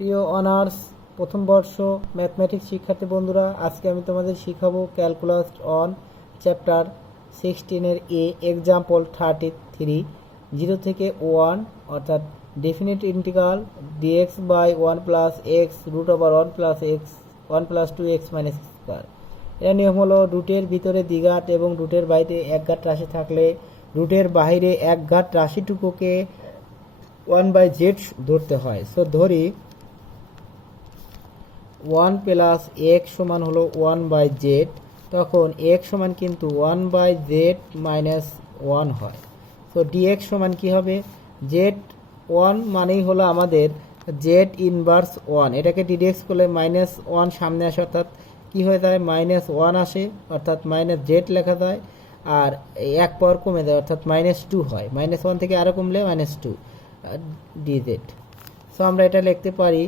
প্রিয় অনার্স প্রথম বর্ষ ম্যাথমেটিক্স শিক্ষার্থী বন্ধুরা, আজকে আমি তোমাদের শিখাবো ক্যালকুলাস অন চ্যাপ্টার 16 এ এক্সাম্পল 33 0 থেকে 1 অর্থাৎ definite integral dx by 1 plus x root over 1 plus x 1 plus 2x minus square. এর নিয়ম হলো রুটের ভিতরে দ্বিঘাত এবং রুটের বাইরে একঘাত রাশি থাকলে রুটের বাইরে একঘাত রাশিটুকুকে 1/z ধরতে হয়। সো ধরি 1 প্লাস এক্স সমান হলো 1/z, তখন এক্স সমান কিন্তু 1/z মাইনাস 1 হয়। সো ডিএক্স সমান কি হবে? জেড 1 মানেই হলো আমাদের জেড ইনভার্স 1, এটাকে ডিডিএক্স করলে মাইনাস 1 সামনে আসে অর্থাৎ কি হয়ে যায়? মাইনাস 1 আসে অর্থাৎ মাইনাস জেড লেখা যায়, আর এক পাওয়ার কমে যায় অর্থাৎ মাইনাস 2 হয়। মাইনাস 1 থেকে আরও কমলে মাইনাস 2 ডিজেড। সো আমরা এটা লিখতে পারি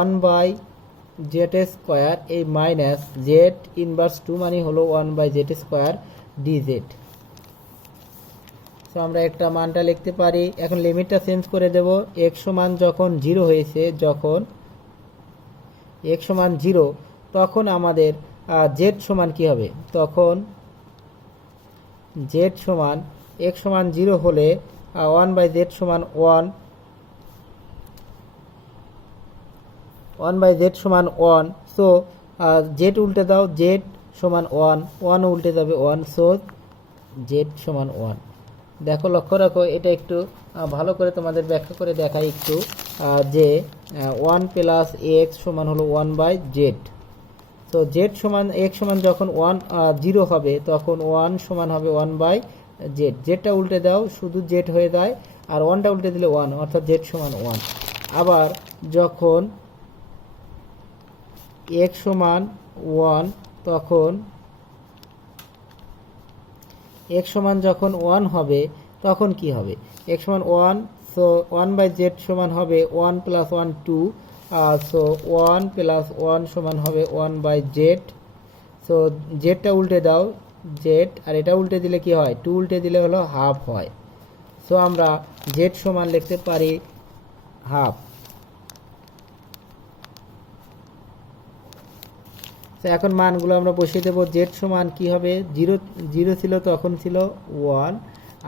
1/z স্কোয়ার, এই মাইনাস জেড ইনভার্স 2 মানে হলো 1/z স্কোয়ার ডিজেড। সো আমরা একটা মানটা লিখতে পারি। এখন লিমিটটা চেঞ্জ করে দেব। x সমান যখন 0 হয়েছে, যখন x সমান 0 তখন আমাদের z সমান কি হবে? তখন z সমান x সমান 0 হলে 1/z সমান 1/z সমান 1। সো z উল্টে দাও, z সমান 1 উল্টে যাবে 1, সো z সমান 1। দেখো, লক্ষ্য রাখো, এটা একটু ভালো করে তোমাদের ব্যাখ্যা করে দেখাই একটু, যে 1 প্লাস এক্স সমান হলো 1/z। সো z সমান x সমান যখন 0 হবে তখন 1 সমান হবে 1/z। জেডটা উল্টে দাও, শুধু z হয়ে যায়, আর 1টা উল্টে দিলে 1 অর্থাৎ z সমান 1। আবার যখন x সমান 1 তখন x সমান যখন 1 হবে তখন কি হবে? x সমান 1, সো 1/z সমান হবে 1 প্লাস 1 2, সো 1 প্লাস 1 সমান হবে 1/z। সো জেডটা উল্টে দাও, জেড, আর এটা উল্টে দিলে কি হয়? 2 উল্টে দিলে হলো হাফ হয়। সো আমরা জেড সমান লিখতে পারি হাফ। তো এখন মানগুলো আমরা বসিয়ে দেবো। জেড সমান কি হবে? 0 ছিল তখন ছিল 1,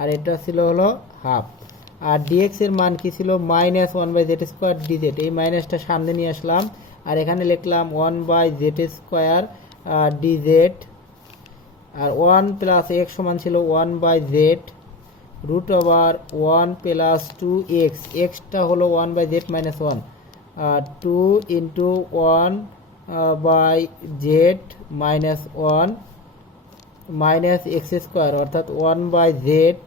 আর এটা ছিল হলো হাফ। আর ডিএক্স এর মান কি ছিল? Minus 1/z square DZ. এই মাইনাসটা সামনে নিয়ে আসলাম, আর এখানে লিখলাম 1/z স্কোয়ার ডিজেড। আর 1 প্লাস এক্স সমান ছিল 1/z root over 1 plus 2x, extra হলো 1/z minus 1, 2 into 1/z minus 1 minus X square অর্থাৎ 1/z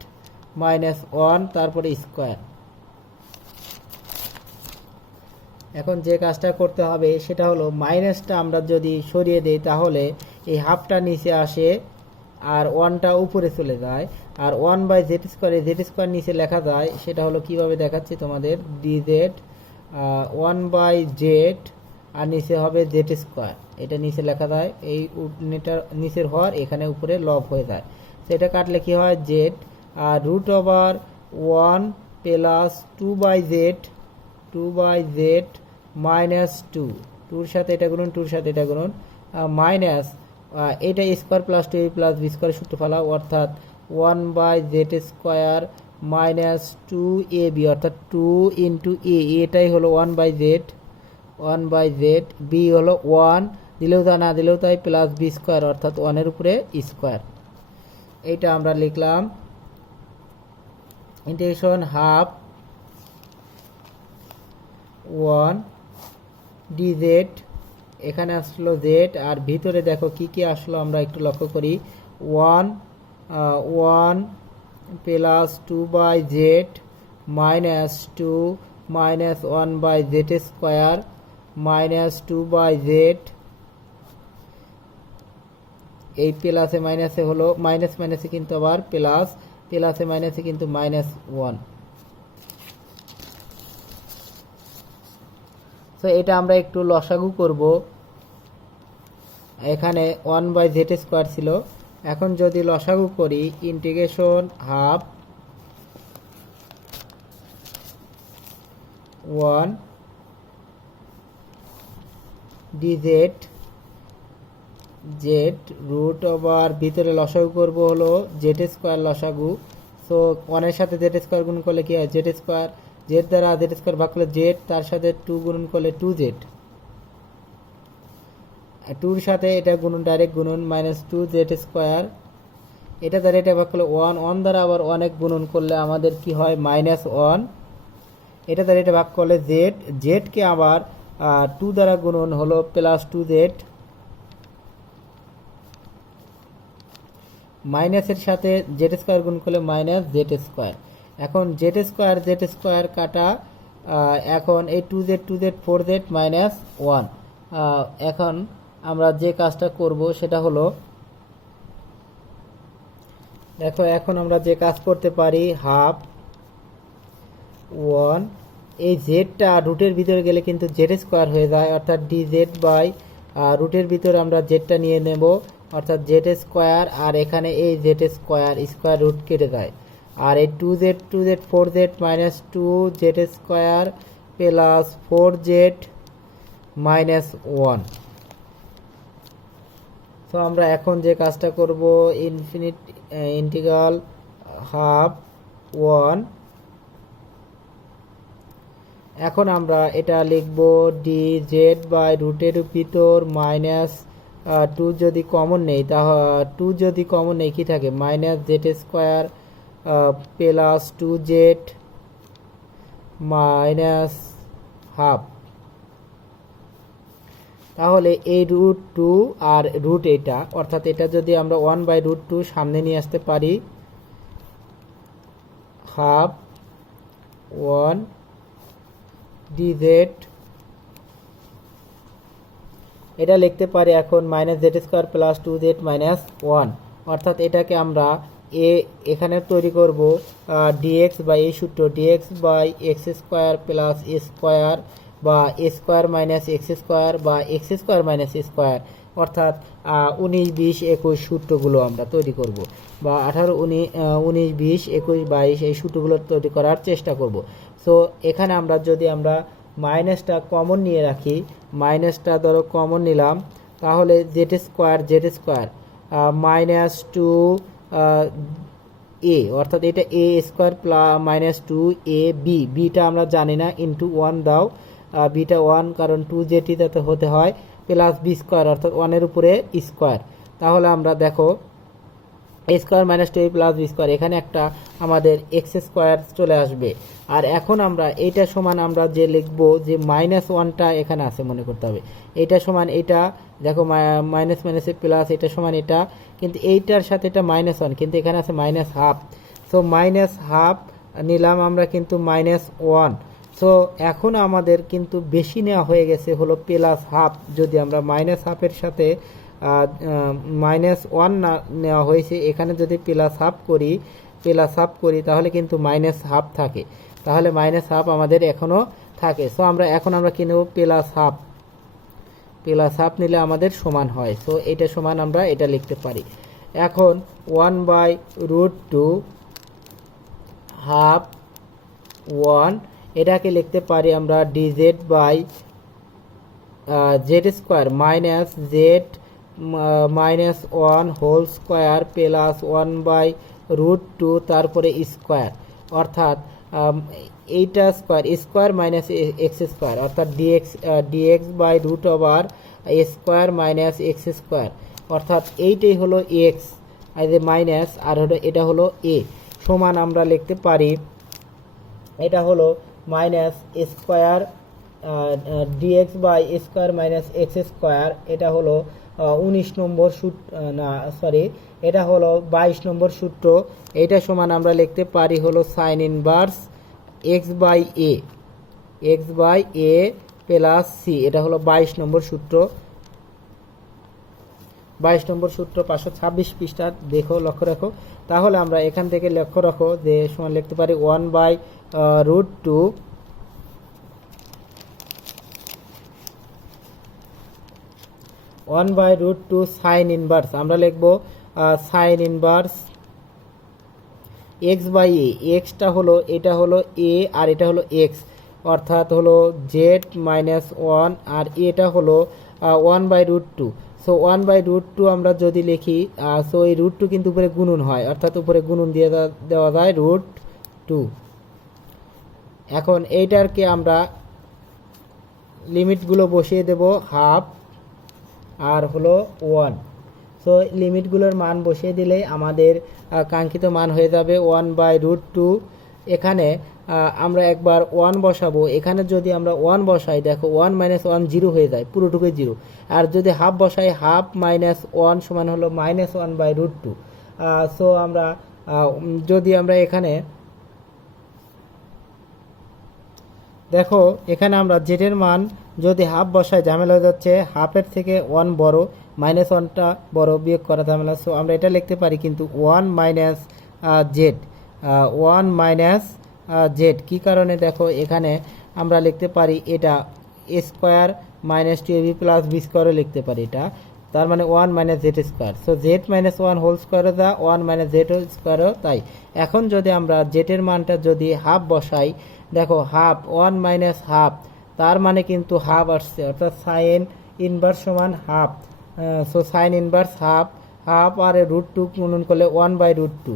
মাইনাস 1 তারপরে স্কোয়ার। এখন যে কাজটা করতে হবে সেটা হলো মাইনাসটা আমরা যদি সরিয়ে দিই তাহলে এই হাফটা নিচে আসে আর 1টা উপরে চলে যায়, আর 1/z স্কোয়ারে z স্কোয়ার নিচে লেখা যায়। সেটা হলো কিভাবে দেখাচ্ছি তোমাদের। ডিজেড 1/z আর নিচে হবে জেড স্কোয়ার, এটা নিচে লেখা যায়। এই নিচের হওয়ার এখানে উপরে লব হয়ে যায়, সেটা কাটলে কি হয়? জেড আর root over 1 plus 2/z minus 2 সাথে এটা গুণন, 2 সাথে এটা গুণন, মাইনাস এটা square plus 2a plus B square সূত্র ফেলা, অর্থাৎ 1/z স্কোয়ার মাইনাস 2ab অর্থাৎ 2 ইন্টু এ, এটাই হলো 1/z, বি হলো 1 দিলেও তা না দিলেও তাই, প্লাস বি স্কোয়ার অর্থাৎ 1-এর উপরে স্কোয়ার। এইটা আমরা লিখলাম ইন্টিগ্রেশন হাফ 1 ডিজেড। এখানে আসলো জেড, আর ভিতরে দেখো কি কি আসলো আমরা একটু লক্ষ্য করি। 1 plus 2/z minus 2 minus 1/z square minus 2/z, এই প্লাসে মাইনাসে হলো মাইনাস, মাইনাসে কিন্তু আবার প্লাস, প্লাসে মাইনাসে কিন্তু মাইনাস 1। তো এটা আমরা একটু লসাগু করব। এখানে 1/z স্কোয়ার ছিল, এখন যদি লসাগু করি integration half 1 dz Z root over ভিতরে লসাগু করব হলো জেড স্কোয়ার লসাগু। সো 1 সাথে জেড স্কোয়ার গুণ করলে কি হয়, জেড স্কোয়ার, জেড দ্বারা জেড স্কোয়ার ভাগ করলে জেড, তার সাথে 2 গুণ করলে 2z, 2-র সাথে এটা গুণন, ডাইরেক্ট গুণন, -2z স্কোয়ার, এটা দ্বারা এটা ভাগ করলে 1 দ্বারা আবার অনেক গুণন করলে আমাদের কি হয় -1, এটা দ্বারা এটা ভাগ করলে জেড, জেডকে আবার 2 দ্বারা গুণন হলো +2z, মাইনাসের সাথে জেড স্কোয়ার গুণ করলে -z স্কোয়ার। এখন জেড স্কোয়ার কাটা, এখন এই 2z 4z -1। এখন আমরা যে কাজটা করব সেটা হলো, দেখো এখন আমরা যে কাজ করতে পারি, 1/2 এই জেডটা রুটের ভিতরে গেলে কিন্তু জেড স্কোয়ার হয়ে যায়, অর্থাৎ dz বাই রুটের ভিতরে আমরা জেডটা নিয়ে নেব, অর্থাৎ জেড স্কোয়ার, আর এখানে এই জেড স্কোয়ার স্কোয়ার রুট কেটে যায়, আর এই 2z 4z -2z square plus 4z -1। তো আমরা এখন যে কাজটা করব, ইন্টিগ্রাল 1/2, এখন আমরা এটা লিখব dz বাই রুটের ভিতর -2 যদি কমন নেই, তাহলে 2 যদি কমন নেই কি থাকে, -z স্কোয়ার প্লাস 2z -1/2। তাহলে এই √2 আর রুট এটা, অর্থাৎ এটা যদি আমরা 1/√2 সামনে নিয়ে আসতে পারি, 1/2 dz, এটা লিখতে পারি এখন -z স্কোয়ার প্লাস 2z -1, অর্থাৎ এটাকে আমরা এখানে তৈরি করব dx বাই এই সূত্র, dx by X square plus A square, বা A square minus X square, বা এক্স স্কোয়ার মাইনাস স্কোয়ার, অর্থাৎ 19, 20, 21 সূত্রগুলো আমরা তৈরি করব, বা 18, 19, 20, 21, 22 এই সূত্রগুলো তৈরি করার চেষ্টা করব। সো এখানে আমরা যদি আমরা মাইনাসটা কমন নিয়ে রাখি, মাইনাসটা ধরো কমন নিলাম, তাহলে জেড স্কোয়ার -2 এ, অর্থাৎ এটা a square plus -2 a b, বিটা আমরা জানি না, ইন্টু 1 দাও, বিটা 1 কারণ 2z যাতে হতে হয়, প্লাস বি স্কোয়ার, অর্থাৎ 1-এর উপরে স্কোয়ার। তাহলে আমরা দেখো a square -2a plus B square, এখানে একটা আমাদের এক্স স্কোয়ার চলে আসবে। আর এখন আমরা এইটা সমান আমরা যে লিখব, যে -1টা এখানে আছে মনে করতে হবে, এইটা সমান এইটা, দেখো মাইনাস মাইনাসে প্লাস, এটা সমান এটা, কিন্তু এইটার সাথে এটা -1, কিন্তু এখানে আছে -1/2। সো -1/2 নিলাম আমরা, কিন্তু -1। সো এখন আমাদের কিন্তু বেশি নেওয়া হয়ে গেছে হলো +1/2, যদি আমরা -1/2-এর সাথে -1 না নেওয়া হয়েছে, এখানে যদি +1/2 করি তাহলে কিন্তু -1/2 থাকে, তাহলে -1/2 আমাদের এখনো থাকে। সো এখন আমরা কি নেব, +1/2 নিলে আমাদের সমান হয়। সো এটা সমান আমরা এটা লিখতে পারি। এখন 1/√2 1/2 এটাকে লিখতে পারি আমরা dz by Z square -z -1 whole square plus 1/√2 তারপরে স্কোয়ার, অর্থাৎ এইটা স্কোয়ার মাইনাস এক্স স্কোয়ার, অর্থাৎ dx by root over A square minus X square, অর্থাৎ এইটাই হলো এক্স, আর যে মাইনাস, আর হলো এটা হলো এ, সমান আমরা লিখতে পারি এটা হলো minus square dx by square minus X square, এটা হলো 19 নম্বর সূত্র, না সরি, এটা হলো 22 নম্বর সূত্র। এটা সমান আমরা লিখতে পারি হলো sine inverse X by A plus C, এটা হলো 22 নম্বর সূত্র। 22 নম্বর সূত্র 526 পৃষ্ঠা দেখো, লক্ষ্য রাখো। তাহলে আমরা এখান থেকে লক্ষ্য রাখো যে সমান লিখতে পারি 1/√2 1/√2 সাইন ইনভার্স, আমরা লিখবো sine inverse X by A, এক্সটা হলো, এটা হলো এ আর এটা হলো এক্স, অর্থাৎ হলো z -1, আর এটা হলো 1/√2। সো 1/√2 আমরা যদি লিখি, সো এই √2 কিন্তু উপরে গুণন হয়, অর্থাৎ উপরে গুণন দিয়ে দেওয়া যায় √2। এখন এইটারকে আমরা লিমিটগুলো বসিয়ে দেব হাফ আর হলো 1। সো লিমিটগুলোর মান বসিয়ে দিলেই আমাদের কাঙ্ক্ষিত মান হয়ে যাবে 1/√2। এখানে আমরা একবার 1 বসাবো, এখানে যদি আমরা 1 বসাই, দেখো 1 - 1 0 হয়ে যায়, পুরোটুকুই 0। আর যদি হাফ বসাই, হাফ মাইনাস 1 সমান হলো -1/√2। সো আমরা যদি আমরা এখানে দেখো, এখানে আমরা জেডের মান যদি হাফ বসাই, ঝামেলা হয়ে যাচ্ছে, হাফের থেকে 1 বড়, -1টা বড়, বিয়োগ করা ঝামেলা। সো আমরা এটা লিখতে পারি কিন্তু 1 - জেড, 1 - জেড। কী কারণে, দেখো এখানে আমরা লিখতে পারি এটা স্কোয়ার -2ab + b স্কোয়ারও লিখতে পারি এটা, তার মানে 1 - z square. So z -1 whole স্কোয়ারও যা, 1 - জেড হোল স্কোয়ারও তাই। এখন যদি আমরা জেডের মানটা যদি হাফ বসাই, দেখো হাফ 1 - হাফ, তার মানে কিন্তু হাফ আসছে, অর্থাৎ সাইন ইনভার্স সমান half. So sine inverse half, half আর √2 গুণন করলে 1/√2।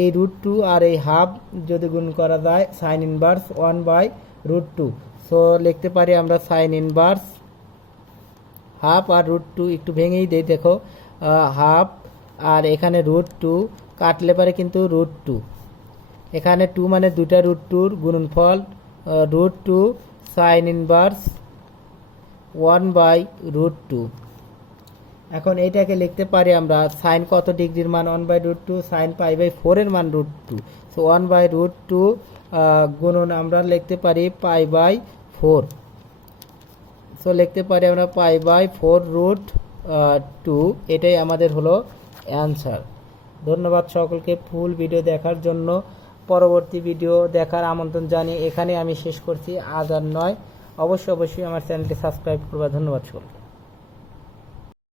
এই √2 আর এই হাফ যদি গুণ করা যায়, সাইন ইনভার্স 1/√2। সো লিখতে পারি আমরা সাইন ইনভার্স হাফ আর √2, একটু ভেঙেই দেই, দেখো হাফ আর এখানে √2 কাটলে পারে কিন্তু √2, এখানে 2 মানে দুইটা √2-র গুণনফল, √2 সাইন ইনভার্স 1/√2। এখন এইটাকে লিখতে পারি আমরা সাইন কত ডিগ্রির মান 1/√2, সাইন π/4 এর মান √2। সো 1/√2 গুণন আমরা লিখতে পারি π/4। সো লিখতে পারি আমরা π/4√2। এটাই আমাদের হলো অ্যান্সার। ধন্যবাদ সকলকে ফুল ভিডিও দেখার জন্য। পরবর্তী ভিডিও দেখার আমন্ত্রণ জানিয়ে এখানে আমি শেষ করছি, আজ আর নয়। অবশ্যই আমার চ্যানেলটি সাবস্ক্রাইব করবা। ধন্যবাদ সকলকে।